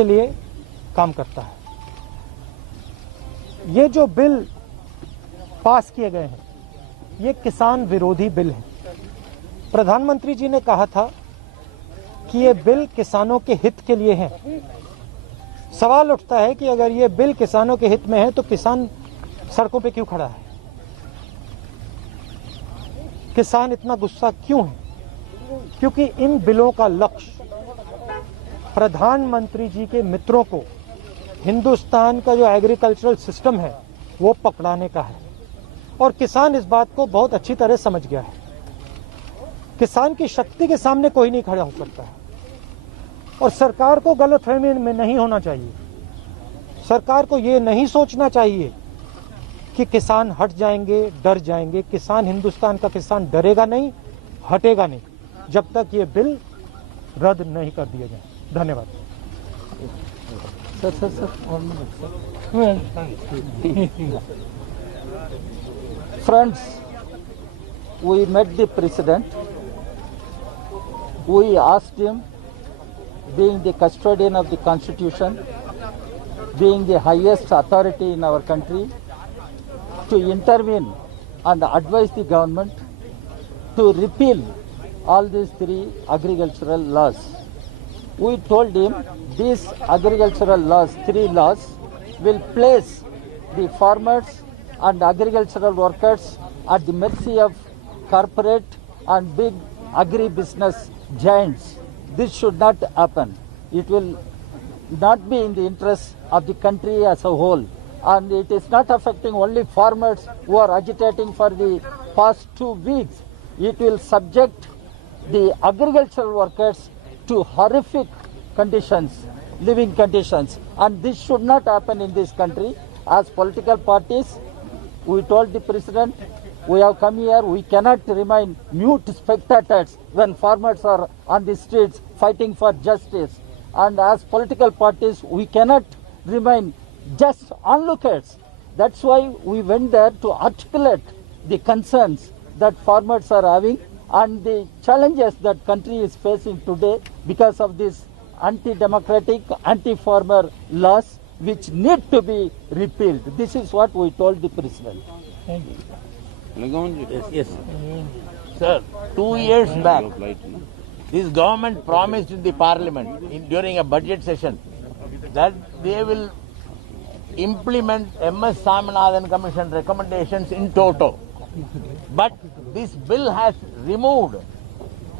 के लिए काम करता है। ये जो बिल पास किए गए हैं ये किसान विरोधी बिल है। प्रधानमंत्री जी ने कहा था कि ये बिल किसानों के हित के लिए है। सवाल उठता है कि अगर ये बिल किसानों के हित में है तो किसान सड़कों पे क्यों खड़ा है? किसान इतना गुस्सा क्यों है? क्योंकि इन बिलों का लक्ष्य प्रधानमंत्री जी के मित्रों को हिंदुस्तान का जो एग्रीकल्चरल सिस्टम है वो पकड़ाने का है और किसान इस बात को बहुत अच्छी तरह समझ गया है। किसान की शक्ति के सामने कोई नहीं खड़ा हो सकता है और सरकार को गलतफहमी में नहीं होना चाहिए। सरकार को ये नहीं सोचना चाहिए कि किसान हट जाएंगे, डर जाएंगे। किसान, हिंदुस्तान का किसान डरेगा नहीं, हटेगा नहीं जब तक ये बिल रद्द नहीं कर दिए जाए। धन्यवाद। Friends, we met the president. We asked him, being the custodian of the constitution, being the highest authority in our country, to intervene and advise the government to repeal all these three agricultural laws. We told him these agricultural laws, three laws, will place the farmers and agricultural workers at the mercy of corporate and big agri-business giants. This should not happen. It will not be in the interest of the country as a whole. And it is not affecting only farmers who are agitating for the past 2 weeks. It will subject the agricultural workers to horrific conditions, living conditions. And this should not happen in this country. As political parties, we told the president, we have come here, we cannot remain mute spectators when farmers are on the streets fighting for justice. And as political parties, we cannot remain just onlookers. That's why we went there to articulate the concerns that farmers are having and the challenges that country is facing today because of these anti-democratic, anti-farmer laws which need to be repealed. This is what we told the president. Thank you. Yes. Sir, 2 years back, this government promised in the parliament during a budget session that they will implement MS Swaminathan Commission recommendations in toto. But this bill has removed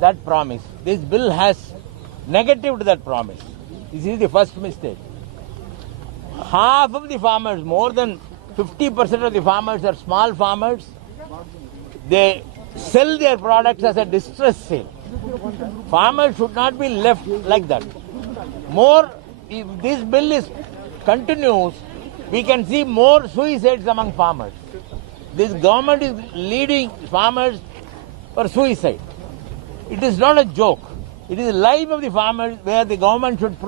that promise. This bill has negatived that promise. This is the first mistake. Half of the farmers, more than 50% of the farmers are small farmers. They sell their products as a distress sale. Farmers should not be left like that. More, if this bill continues, we can see more suicides among farmers. This government is leading farmers for suicide. It is not a joke. It is the life of the farmers where the government should